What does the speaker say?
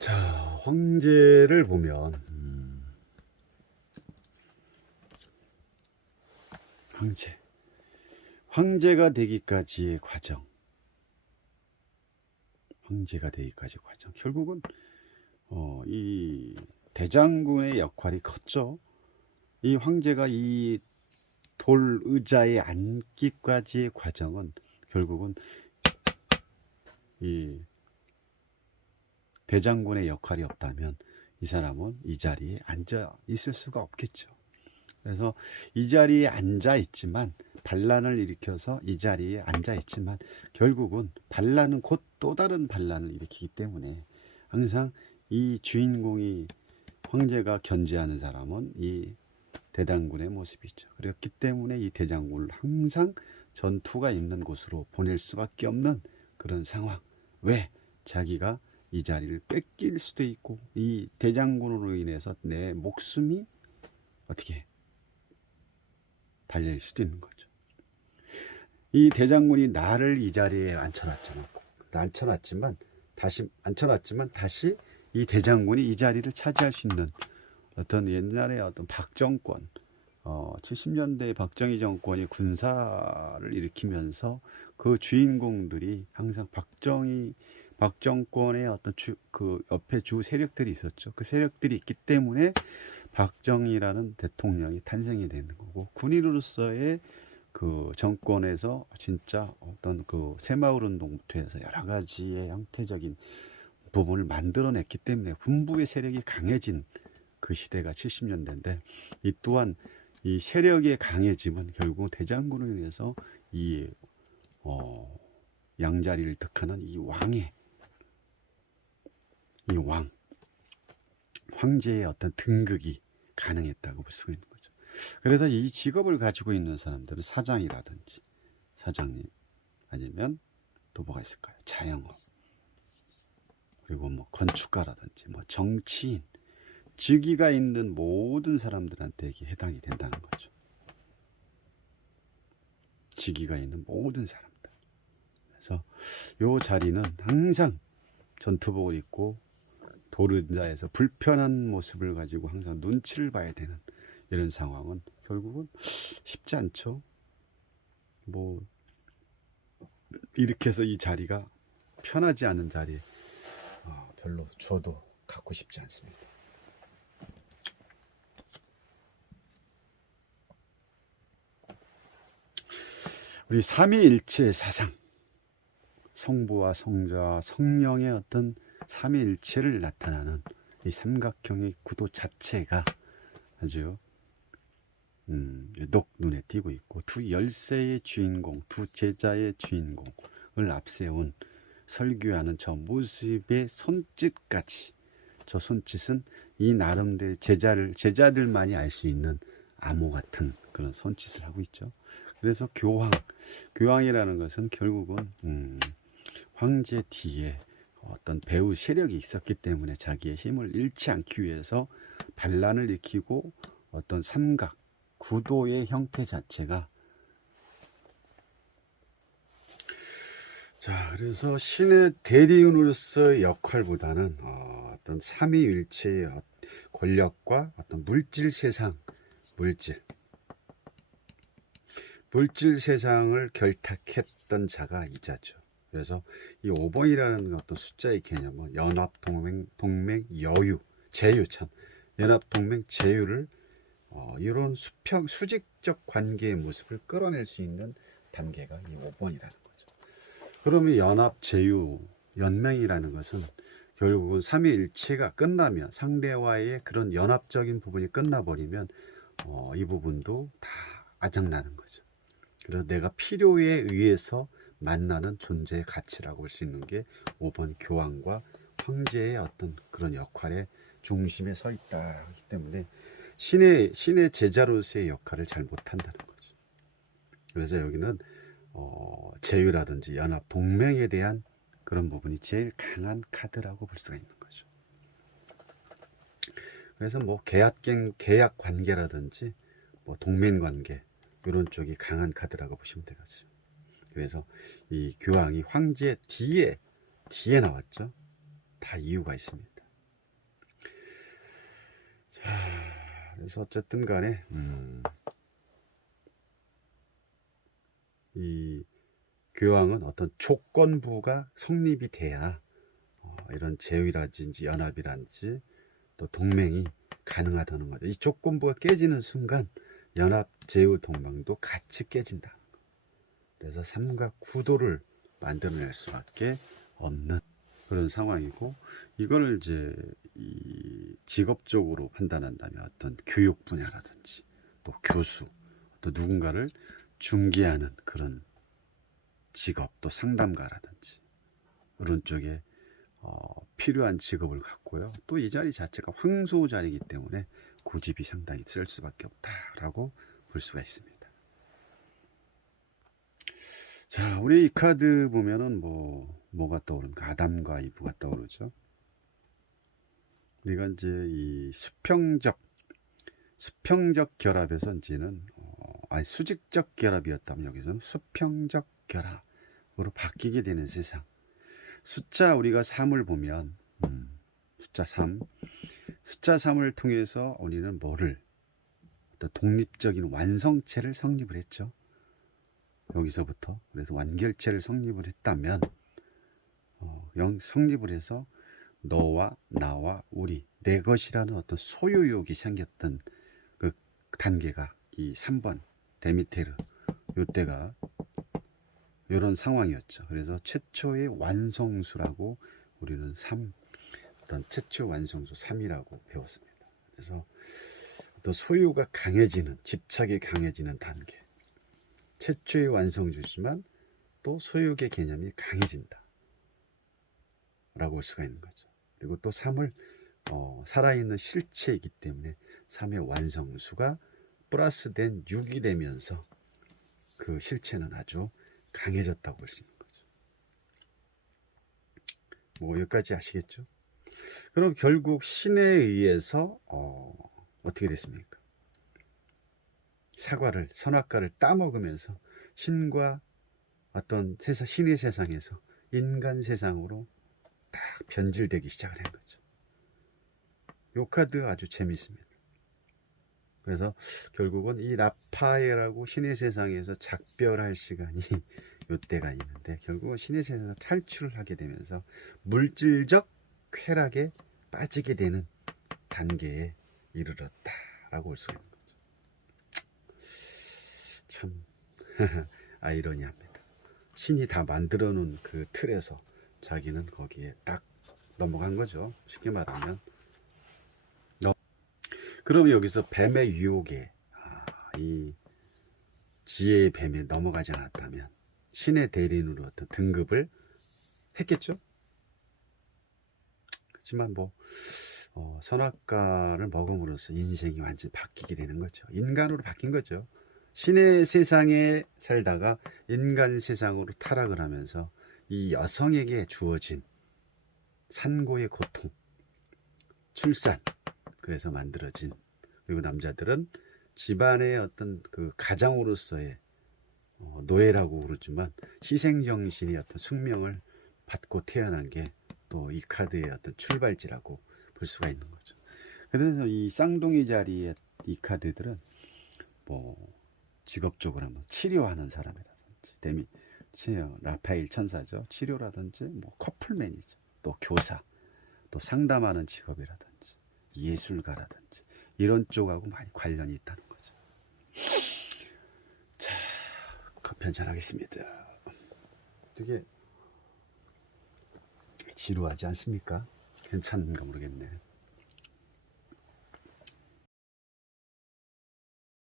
자, 황제를 보면 황제가 되기까지의 과정, 결국은 이 대장군의 역할이 컸죠. 이 황제가 이 돌 의자에 앉기까지의 과정은 결국은 이 대장군의 역할이 없다면 이 사람은 이 자리에 앉아 있을 수가 없겠죠. 그래서 이 자리에 앉아 있지만, 반란을 일으켜서 이 자리에 앉아 있지만 결국은 반란은 곧 또 다른 반란을 일으키기 때문에 항상 이 주인공이, 황제가 견제하는 사람은 이 대장군의 모습이죠. 그렇기 때문에 이 대장군을 항상 전투가 있는 곳으로 보낼 수밖에 없는 그런 상황. 왜? 자기가 이 자리를 뺏길 수도 있고, 이 대장군으로 인해서 내 목숨이 어떻게 달릴 수도 있는 거죠. 이 대장군이 나를 이 자리에 앉혀놨지만 다시 이 대장군이 이 자리를 차지할 수 있는 어떤 옛날에 어떤 박정권, 70년대 박정희 정권이 군사를 일으키면서 그 주인공들이 항상 박정권의 어떤 그 옆에 주 세력들이 있었죠. 그 세력들이 있기 때문에 박정희라는 대통령이 탄생이 되는 거고, 군인으로서의 그 정권에서 진짜 어떤 그 새마을운동부터 해서 여러 가지의 형태적인 부분을 만들어냈기 때문에 군부의 세력이 강해진 그 시대가 70년대인데, 이 또한 이 세력의 강해짐은 결국 대장군으로 인해서 이 양자리를 득하는 이 황제의 어떤 등극이 가능했다고 볼 수가 있는 거죠. 그래서 이 직업을 가지고 있는 사람들은 사장이라든지 사장님, 아니면 또 뭐가 있을까요? 자영업, 그리고 뭐 건축가라든지 뭐 정치인, 직위가 있는 모든 사람들한테 이게 해당이 된다는 거죠. 직위가 있는 모든 사람들. 그래서 요 자리는 항상 전투복을 입고 도른자에서 불편한 모습을 가지고 항상 눈치를 봐야 되는 이런 상황은 결국은 쉽지 않죠. 뭐 이렇게 해서 이 자리가 편하지 않은 자리, 별로 저도 갖고 싶지 않습니다. 우리 삼위일체의 사상, 성부와 성자와 성령의 어떤 삼위일체를 나타나는 이 삼각형의 구도 자체가 아주 유독 눈에 띄고 있고, 두 열쇠의 주인공, 두 제자의 주인공을 앞세운 설교하는 저 모습의 손짓까지, 저 손짓은 이 나름대로 제자들만이 알 수 있는 암호 같은 그런 손짓을 하고 있죠. 그래서 교황이라는 것은 결국은 황제 뒤에 어떤 배후 세력이 있었기 때문에 자기의 힘을 잃지 않기 위해서 반란을 일으키고, 어떤 삼각 구도의 형태 자체가, 자, 그래서 신의 대리인으로서의 역할보다는 어떤 삼위일체의 권력과 어떤 물질 세상을 결탁했던 자가 이자죠. 그래서 이 5번이라는 어떤 숫자의 개념은 연합, 동맹, 연합, 동맹, 제휴를 이런 수직적 관계의 모습을 끌어낼 수 있는 단계가 이 5번이라는 거죠. 그러면 연합, 제휴, 연맹이라는 것은 결국은 삼위일체가 끝나면, 상대와의 그런 연합적인 부분이 끝나버리면 이 부분도 다 아작나는 거죠. 그래서 내가 필요에 의해서 만나는 존재의 가치라고 볼 수 있는 게 5번 교황과 황제의 어떤 그런 역할의 중심에 서 있다 하기 때문에 신의 제자로서의 역할을 잘 못한다는 거죠. 그래서 여기는 제휴라든지 연합, 동맹에 대한 그런 부분이 제일 강한 카드라고 볼 수가 있는 거죠. 그래서 뭐 계약 관계라든지 뭐 동맹 관계, 이런 쪽이 강한 카드라고 보시면 되겠죠. 그래서 이 교황이 황제 뒤에 나왔죠. 다 이유가 있습니다. 그래서 어쨌든 간에 이 교황은 어떤 조건부가 성립이 돼야 이런 제휴라든지 연합이라든지 또 동맹이 가능하다는 거죠. 이 조건부가 깨지는 순간 연합 제휴 동맹도 같이 깨진다. 그래서 삼각 구도를 만들어낼 수밖에 없는 그런 상황이고, 이걸 이제 이 직업적으로 판단한다면 어떤 교육 분야라든지 또 교수 또 누군가를 중개하는 그런 직업 또 상담가라든지 그런 쪽에 필요한 직업을 갖고요. 또 이 자리 자체가 황소 자리이기 때문에 고집이 상당히 쓸 수밖에 없다라고 볼 수가 있습니다. 자, 우리 이 카드 보면은 뭐가 떠오릅니까? 아담과 이브가 떠오르죠. 우리가 이제 이 수평적 결합에서 이제는 수직적 결합이었다면 여기서는 수평적 결합으로 바뀌게 되는 세상. 숫자 우리가 3을 보면 숫자 3을 통해서 우리는 뭐를 어떤 독립적인 완성체를 성립을 했죠. 여기서부터 그래서 완결체를 성립을 했다면 성립을 해서 너와 나와 우리 내 것이라는 어떤 소유욕이 생겼던 그 단계가 이 3번 데미테르 요때가 이런 상황이었죠. 그래서 최초의 완성수라고 우리는 어떤 최초 완성수 3이라고 배웠습니다. 그래서 어떤 소유가 강해지는, 집착이 강해지는 단계. 최초의 완성주지만 또 소유의 개념이 강해진다 라고 볼 수가 있는 거죠. 그리고 또 3을 살아있는 실체이기 때문에 3의 완성수가 플러스된 6이 되면서 그 실체는 아주 강해졌다고 볼 수 있는 거죠. 여기까지 아시겠죠? 그럼 결국 신에 의해서 어떻게 됐습니까? 선악과를 따먹으면서 신과 어떤 신의 세상에서 인간 세상으로 딱 변질되기 시작을 한 거죠. 요 카드가 아주 재미있습니다. 그래서 결국은 이 라파엘하고 신의 세상에서 작별할 시간이 요때가 있는데 결국은 신의 세상에서 탈출을 하게 되면서 물질적 쾌락에 빠지게 되는 단계에 이르렀다라고 볼 수 있는 거죠. 참 아이러니합니다. 신이 다 만들어 놓은 그 틀에서 자기는 거기에 딱 넘어간 거죠. 쉽게 말하면. 그럼 여기서 뱀의 유혹에 이 지혜의 뱀에 넘어가지 않았다면 신의 대리인으로 어떤 등급을 했겠죠. 그렇지만 선악과를 먹음으로써 인생이 완전히 바뀌게 되는 거죠. 인간으로 바뀐 거죠. 신의 세상에 살다가 인간 세상으로 타락을 하면서 이 여성에게 주어진 산고의 고통, 출산, 그래서 만들어진, 그리고 남자들은 집안의 어떤 그 가장으로서의 노예라고 그러지만 희생정신이 어떤 숙명을 받고 태어난 게 또 이 카드의 어떤 출발지라고 볼 수가 있는 거죠. 그래서 이 쌍둥이 자리의 이 카드들은 직업적으로 한번 치료하는 사람이라든지 라파엘 천사죠. 치료라든지 커플맨이죠. 또 교사, 또 상담하는 직업이라든지 예술가라든지 이런 쪽하고 많이 관련이 있다는 거죠. 자, 커피 한잔 하겠습니다. 되게 지루하지 않습니까? 괜찮은가 모르겠네.